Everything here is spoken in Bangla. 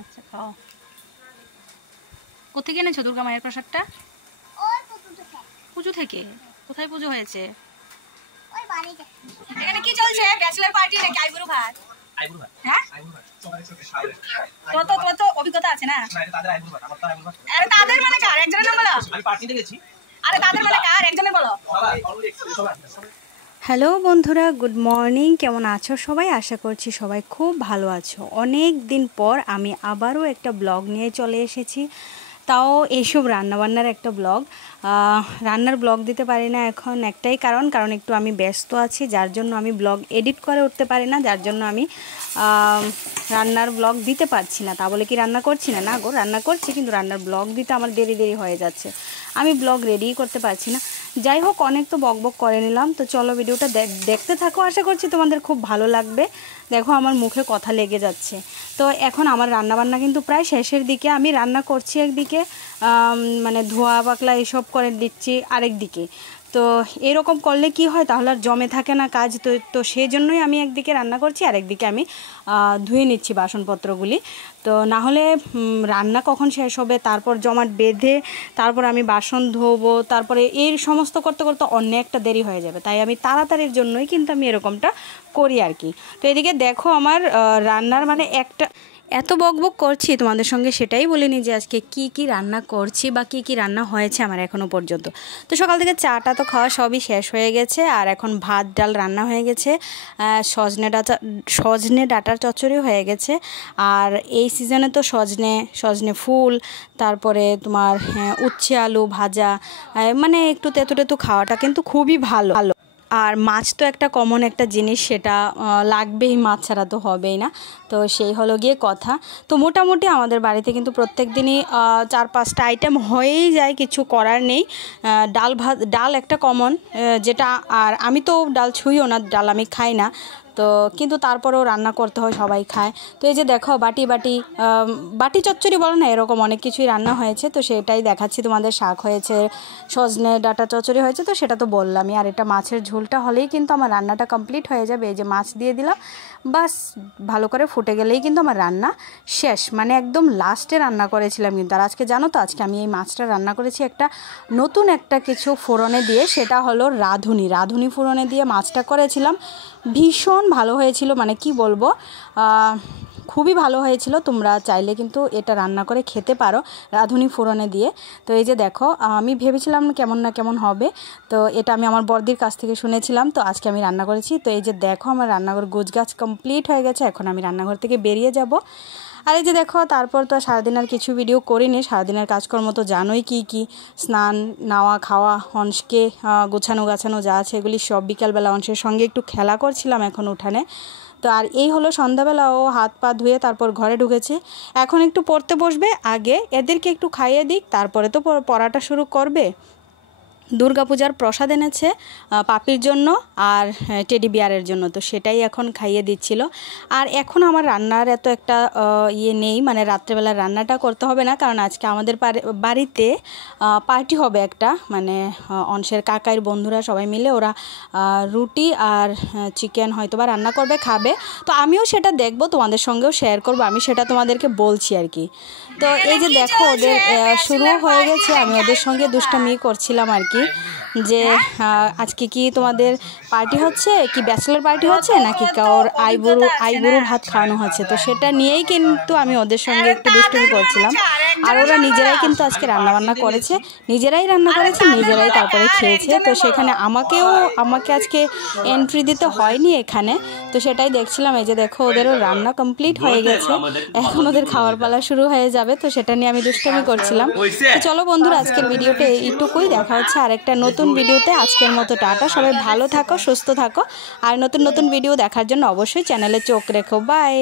আচ্ছা খাও। কোথেকে এনেছো দুর্গা মায়ের প্রসাদটা? পুজো থেকে। কোথায় পুজো হয়েছে? এখানে কি চলছে? ব্যাচেলর পার্টি নাকি আইবুড়ো ভাত? হ্যাঁ, তো অভিজ্ঞতা আছে না? আরে তাদের মানে কার? একজনের নাম বলো। আমি পার্টিতে গেছি। আরে তাদের মানে কার? একজনের বলো। হ্যালো বন্ধুরা, গুড মর্নিং। কেমন আছো সবাই? আশা করছি সবাই খুব ভালো আছো। অনেক দিন পর আমি আবারও একটা ব্লগ নিয়ে চলে এসেছি, তাও এইসব রান্নাবান্নার একটা ব্লগ। রান্নার ব্লগ দিতে পারি না এখন একটাই কারণ একটু আমি ব্যস্ত আছি, যার জন্য আমি ব্লগ এডিট করে উঠতে পারি না, যার জন্য আমি রান্নার ব্লগ দিতে পারছি না। তা বলে কি রান্না করছি না? না গো, রান্না করছি, কিন্তু রান্নার ব্লগ দিতে আমার দেরি হয়ে যাচ্ছে, আমি ব্লগ রেডিই করতে পারছি না। যাই হোক, অনেক তো বকবক করে নিলাম, তো চলো ভিডিওটা দেখতে থাকো, আশা করছি তোমাদের খুব ভালো লাগবে। দেখো আমার মুখে কথা লেগে যাচ্ছে। তো এখন আমার রান্নাবান্না কিন্তু প্রায় শেষের দিকে। আমি রান্না করছি একদিকে, মানে ধোয়া পাকলা এসব করে দিচ্ছি আরেক দিকে। তো এরকম করলে কি হয়, তাহলে আর জমে থাকে না কাজ। তো সেই জন্যই আমি একদিকে রান্না করছি, আরেকদিকে আমি ধুয়ে নিচ্ছি বাসনপত্রগুলি। তো না হলে রান্না কখন শেষ হবে, তারপর জমাট বেঁধে তারপর আমি বাসন ধোবো, তারপরে এই সমস্ত করতে করতে অনেকটা দেরি হয়ে যাবে। তাই আমি তাড়াতাড়ির জন্যই কিন্তু আমি এরকমটা করি আর কি। তো এদিকে দেখো আমার রান্নার মানে একটা এত বকবক করছি তোমাদের সঙ্গে, সেটাই বলিনি যে আজকে কি রান্না করছি বা কি রান্না হয়েছে আমার এখনও পর্যন্ত। তো সকাল থেকে চাটা তো খাওয়া সবই শেষ হয়ে গেছে, আর এখন ভাত ডাল রান্না হয়ে গেছে, সজনে ডাঁটার চচ্চড়ি হয়ে গেছে। আর এই সিজনে তো সজনে ফুল, তারপরে তোমার উচ্ছে আলু ভাজা, মানে একটু তেতো খাওয়াটা কিন্তু খুবই ভালো। আর মাছ তো একটা কমন একটা জিনিস, সেটা লাগবেই, মাছ ছাড়া তো হবেই না। তো সেই হলো গিয়ে কথা। তো মোটামুটি আমাদের বাড়িতে কিন্তু প্রত্যেক দিনই 4-5টা আইটেম হয়েই যায়, কিছু করার নেই। ডাল একটা কমন, যেটা, আর আমি তো ডাল ছুঁইও না, ডাল আমি খাই না। তো কিন্তু তারপরেও রান্না করতে হয়, সবাই খায়। তো এই যে দেখো বাটি চচ্চড়ি বলো না, এরকম অনেক কিছুই রান্না হয়েছে। তো সেটাই দেখাচ্ছি তোমাদের। শাক হয়েছে, সজনে ডাঁটা চচ্চড়ি হয়েছে, তো সেটা তো বললামই। আর এটা মাছের ঝোলটা হলেই কিন্তু আমার রান্নাটা কমপ্লিট হয়ে যাবে। এই যে মাছ দিয়ে দিলাম, বাস ভালো করে ফুটে গেলেই কিন্তু আমার রান্না শেষ। মানে একদম লাস্টে রান্না করেছিলাম কিন্তু। আর আজকে জানো তো, আজকে আমি এই মাছটা রান্না করেছি নতুন একটা কিছু ফোড়নে দিয়ে, সেটা হলো রাঁধুনি ফোড়নে দিয়ে মাছটা করেছিলাম। ভীষণ ভালো হয়েছিল, মানে কি বলবো, খুবই ভালো হয়েছিল। তোমরা চাইলে কিন্তু এটা রান্না করে খেতে পারো রাঁধুনি ফোড়নে দিয়ে। তো এই যে দেখো, আমি ভেবেছিলাম কেমন না কেমন হবে, তো এটা আমি আমার বড়দির কাছ থেকে শুনেছিলাম, তো আজকে আমি রান্না করেছি। তো এই যে দেখো আমার রান্নাঘর গোছগাছ কমপ্লিট হয়ে গেছে, এখন আমি রান্নাঘর থেকে বেরিয়ে যাব। আর এই যে দেখো, তারপর তো সারাদিন আর কিছু ভিডিও করিনি। সারাদিনের কাজকর্ম তো জানোই, কি স্নান নেওয়া খাওয়া, অংশকে গোছানো যা আছে এগুলি সব। বিকালবেলা অংশের সঙ্গে একটু খেলা করছিলাম এখন উঠানে। তো আর এই হলো সন্ধ্যাবেলা, ও হাত পা ধুয়ে তারপর ঘরে ঢুকেছে। এখন একটু পড়তে বসবে, আগে এদেরকে একটু খাইয়ে দিক, তারপরে তো পড়াটা শুরু করবে। দুর্গাপূজার প্রসাদ এনেছে পাপির জন্য আর টেডি বিয়ারের জন্য, তো সেটাই এখন খাইয়ে দিচ্ছিল। আর এখন আমার রান্নার এত একটা নেই, মানে রাত্রেবেলা রান্নাটা করতে হবে না, কারণ আজকে আমাদের বাড়িতে পার্টি হবে একটা, মানে অংশের কাকাইয়ের বন্ধুরা সবাই মিলে ওরা রুটি আর চিকেন হয়তো বা রান্না করবে, খাবে। তো আমিও সেটা দেখবো, তোমাদের সঙ্গেও শেয়ার করবো, আমি সেটা তোমাদেরকে বলছি আর কি। তো এই যে দেখো, ওদের শুরু হয়ে গেছে, আমি ওদের সঙ্গে দুষ্টামি করছিলাম আর কি, যে আজকে কি তোমাদের পার্টি হচ্ছে, কি ব্যাচেলর পার্টি হচ্ছে, নাকি কারোর আইবুড়ো ভাত খাওয়ানো হচ্ছে। তো সেটা নিয়েই কিন্তু আমি ওদের সঙ্গে একটু দুষ্টুমি করছিলাম। আর ওরা নিজেরাই কিন্তু আজকে রান্না করেছে, নিজেরাই তারপরে খেয়েছে। তো সেখানে আমাকে আজকে এন্ট্রি দিতে হয়নি এখানে, তো সেটাই দেখছিলাম। এই যে দেখো, ওদেরও রান্না কমপ্লিট হয়ে গেছে, এখন ওদের খাওয়ার পালা শুরু হয়ে যাবে। তো সেটা নিয়ে আমি দুষ্টুমি করছিলাম। তো চলো বন্ধুরা, আজকের ভিডিওটা এইটুকুই। দেখা হচ্ছে আরেকটা নতুন ভিডিওতে। আজকের মতো টাটা, সবাই ভালো থাকো, সুস্থ থাকো। আর নতুন ভিডিও দেখার জন্য অবশ্যই চ্যানেলে চোখ রেখো। বাই।